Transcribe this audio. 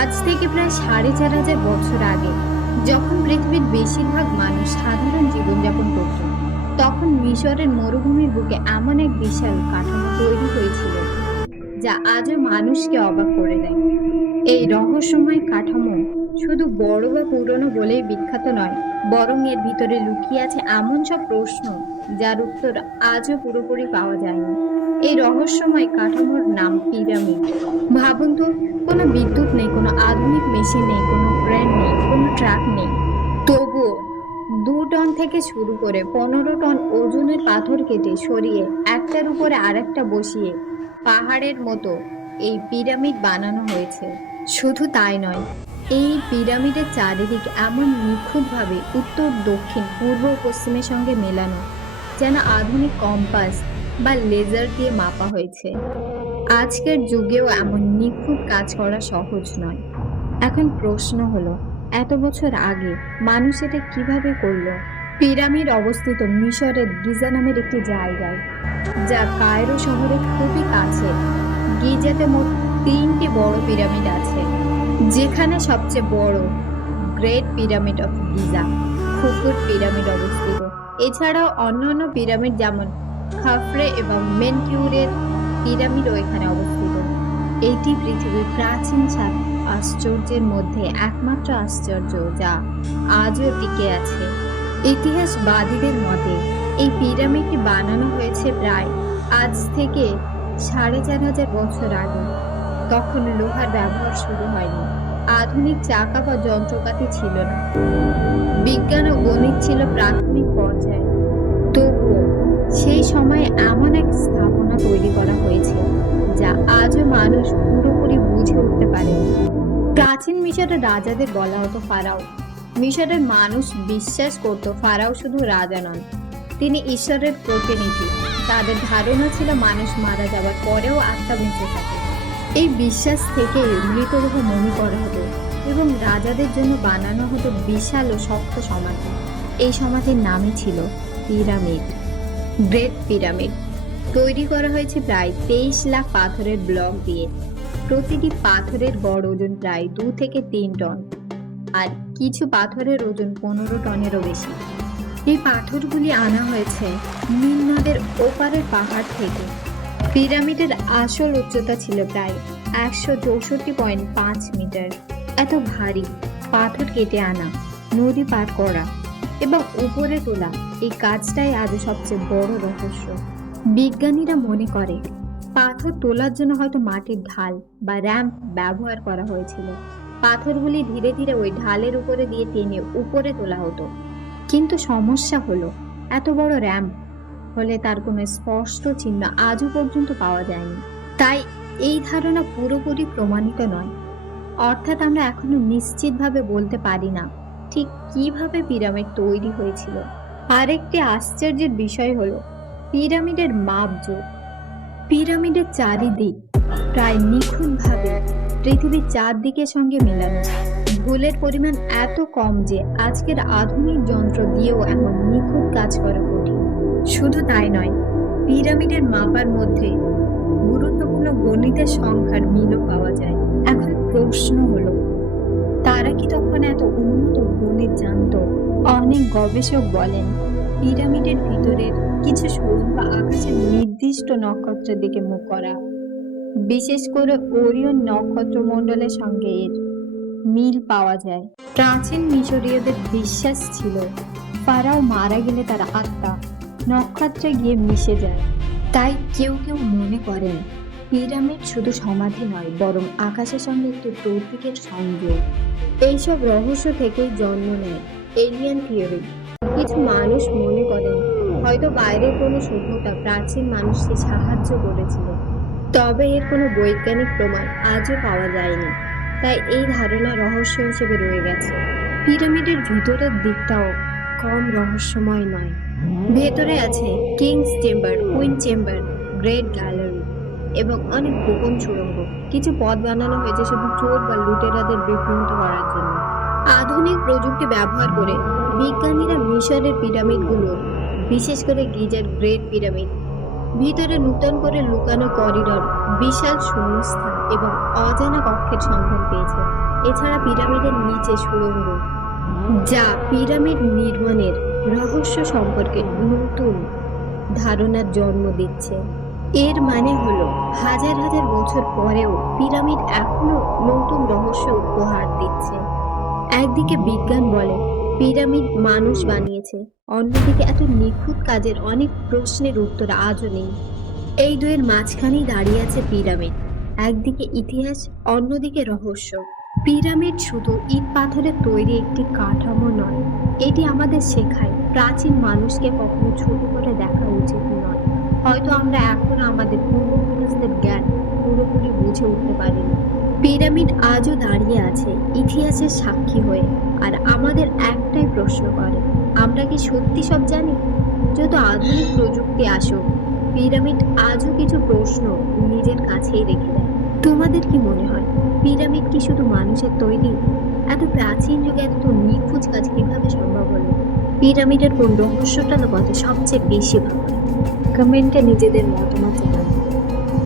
আজ থেকে প্রায় ৪,৫০০ বছর আগে যখন পৃথিবীর বেশিরভাগ মানুষ সাধারণ জীবনযাপন করত, তখন মিশরের মরুভূমির বুকে এমন এক বিশাল কাঠামো তৈরি হয়েছিল যা আজও মানুষকে অবাক করে দেয়। এই রহস্যময় কাঠামো শুধু বড় বা পুরনো বলেই বিখ্যাত নয়, বরং এর ভিতরে লুকিয়ে আছে এমন সব প্রশ্ন যার উত্তর আজও পুরোপুরি পাওয়া যায়নি। এই রহস্যময় কাঠামোর নাম পিরামিড। ভাবুন তো, কোনো বিদ্যুৎ নেই, কোনো আধুনিক মেশিন নেই, কোনো ক্রেন নেই, কোনো ট্রাক নেই, তবুও 2 টন থেকে শুরু করে 15 টন ওজনের পাথর কেটে সরিয়ে একটার উপরে আরেকটা বসিয়ে পাহাড়ের মতো এই পিরামিড বানানো হয়েছে। শুধু তাই নয়, এই পিরামিডের চারিদিক এমন নিখুঁতভাবে উত্তর দক্ষিণ পূর্ব পশ্চিমের সঙ্গে মেলানো, যেন আধুনিক কম্পাস বা লেজার দিয়ে মাপা হয়েছে। আজকের যুগেও এমন নিখুঁত কাজ করা সহজ নয়। এখন প্রশ্ন হলো, এত বছর আগে মানুষ এটা কিভাবে করলো? পিরামিড অবস্থিত মিশরের গিজা নামের একটি জায়গায়, যা কায়রো শহরের খুবই কাছে। গিজাতে মোট 3টি বড় পিরামিড আছে, যেখানে সবচেয়ে বড় গ্রেট পিরামিড অফ গিজা, খুফুর পিরামিড অবস্থিত। এছাড়াও অন্যান্য পিরামিড যেমন খাফরে এবং মেনকিউরের পিরামিডও এখানে অবস্থিত। এটি পৃথিবীর প্রাচীন 7 আশ্চর্যের মধ্যে একমাত্র আশ্চর্য যা আজও টিকে আছে। ইতিহাসবাদীদের মতে এই পিরামিডটি বানানো হয়েছে প্রায় আজ থেকে ৪,৫০০ বছর আগে। তখন লোহার ব্যবহার শুরু হয়নি, আধুনিক চাকা বা যন্ত্রপাতি ছিল না, বিজ্ঞান ও গণিত ছিল প্রাথমিক পর্যায়ে। তবুও সেই সময়ে এমন এক স্থাপনা তৈরি করা হয়েছে যা আজও মানুষ পুরোপুরি বুঝে উঠতে পারেনি। প্রাচীন মিশরের রাজাদের বলা হতো ফারাও। মিশরের মানুষ বিশ্বাস করত ফারাও শুধু রাজা নন, তিনি ঈশ্বরের প্রতিনিধি। তাদের ধারণা ছিল মানুষ মারা যাবার পরেও আত্মা বেঁচে থাকে। এই বিশ্বাস থেকে মৃতদেহ মমি করা হতো এবং রাজাদের জন্য বানানো হতো বিশাল ও শক্ত সমাধি। এই সমাধির নামই ছিল পিরামিড, গ্রেট পিরামিড। তৈরি করা হয়েছে প্রায় 23 লাখ পাথরের ব্লক দিয়ে। প্রতিটি পাথরের গড় ওজন প্রায় 2 থেকে 3 টন, আর কিছু পাথরের ওজন 15 টনেরও বেশি। এই পাথরগুলি আনা হয়েছে নীল নদের ওপারের পাহাড় থেকে। পিরামিডের আসল উচ্চতা ছিল প্রায় 164.5 মিটার। এত ভারী পাথর কেটে আনা, নদী পার করা এবং উপরে তোলা, এই কাজটাই আজ সবচেয়ে বড় রহস্য। বিজ্ঞানীরা মনে করে পাথর তোলার জন্য হয়তো মাটির ঢাল বা র্যাম্প ব্যবহার করা হয়েছিল। পাথরগুলি ধীরে ধীরে ওই ঢালের উপরে দিয়ে টেনে উপরে তোলা হতো। কিন্তু সমস্যা হলো, এত বড় র্যাম্প হলে তার কোনো স্পষ্ট চিহ্ন আজও পর্যন্ত পাওয়া যায়নি। তাই এই ধারণা পুরোপুরি প্রমাণিত নয়। অর্থাৎ আমরা এখনো নিশ্চিতভাবে বলতে পারি না ঠিক কিভাবে পিরামিড তৈরি হয়েছিল। আরেকটি আশ্চর্যের বিষয় হলো পিরামিডের মাপজোক। পিরামিডের চারিদিক প্রায় নিখুঁতভাবে পৃথিবীর চারদিকের সঙ্গে মেলানো। ভুলের পরিমাণ এত কম যে আজকের আধুনিক যন্ত্র দিয়েও এমন নিখুঁত কাজ করা কঠিন। শুধু তাই নয়, পিরামিডের মাপার মধ্যে গুরুত্বপূর্ণ গণিতের সংখ্যার মিলও পাওয়া যায়। এখন প্রশ্ন হলো, তারা কি তখন এত উন্নত গণিত জানত? অনেক গবেষক বলেন পিরামিডের ভিতরের কিছু সুড়ঙ্গ আকাশের নির্দিষ্ট নক্ষত্রের দিকে মুখ করা, বিশেষ করে ওরিয়ন নক্ষত্রমণ্ডলের সঙ্গে এর মিল পাওয়া যায়। প্রাচীন মিশরীয়দের বিশ্বাস ছিল ফারাও মারা গেলে তার আত্মা নক্ষত্রে গিয়ে মিশে যায়। তাই কেউ কেউ মনে করেন পিরামিড শুধু সমাধি নয়, বরং আকাশের সঙ্গে একটি প্রতীকের সংযোগ। এইসব রহস্য থেকেই জন্ম নেয় এলিয়েন থিওরি। কিছু মানুষ মনে করেন হয়তো বাইরের কোনো সভ্যতা প্রাচীন মানুষকে সাহায্য করেছিল, তবে এর কোনো বৈজ্ঞানিক প্রমাণ আজও পাওয়া যায়নি। তাই এই ধারণা রহস্য হিসেবে রয়ে গেছে। পিরামিডের ভিতরের দিকটাও কম রহস্যময় নয়। ভেতরে আছে King's chamber, queen chamber, great gallery এবং অনেক গোপন সুড়ঙ্গ। কিছু পথ বানানো হয়েছে শুধু চোর বা লুটেরাদের বিভ্রান্ত করার জন্য। আধুনিক প্রযুক্তি ব্যবহার করে বিজ্ঞানীরা মিশরের পিরামিডগুলো, বিশেষ করে গিজার গ্রেট পিরামিড ভিতরে নতুন করে লুকানো করিডর, বিশাল শূন্যস্থান এবং অজানা কক্ষের সন্ধান পেয়েছে। এছাড়া পিরামিডের নিচে সুড়ঙ্গ, যা পিরামিড নির্মাণের রহস্য সম্পর্কে নতুন ধারণার জন্ম দিচ্ছে। এর মানে হলো হাজার হাজার বছর পরেও পিরামিড এখনো নতুন রহস্য উপহার দিচ্ছে। একদিকে বিজ্ঞান বলে পিরামিড মানুষ বানিয়েছে, অন্যদিকে এত নিখুঁত কাজের অনেক প্রশ্নের উত্তর আজও নেই। এই দুয়ের মাঝখানেই দাঁড়িয়ে আছে পিরামিড, একদিকে ইতিহাস, অন্যদিকে রহস্য। পিরামিড শুধু ইট পাথরের তৈরি একটি কাঠামো নয়, এটি আমাদের শেখায় প্রাচীন মানুষকে কখনো ছোট করে দেখা উচিত নয়। হয়তো আমরা এখনো আমাদের পূর্বপুরুষদের জ্ঞান পুরোপুরি বুঝে উঠতে পারিনি। পিরামিড আজও দাঁড়িয়ে আছে ইতিহাসের সাক্ষী হয়ে, আর আমাদের একটাই প্রশ্ন করে, আমরা কি সত্যি সব জানি? যত আধুনিক প্রযুক্তি আসুক, পিরামিড আজও কিছু প্রশ্ন নিজের কাছেই রেখে দেয়। তোমাদের কি মনে হয়, পিরামিড কি শুধু মানুষের তৈরি? এত প্রাচীন যুগে এত নিখুঁত কাজ কিভাবে সম্ভব হলো? পিরামিডের কোন রহস্যটা কথা সবচেয়ে বেশি ভালো? কমেন্টে নিজেদের মতামত জানান।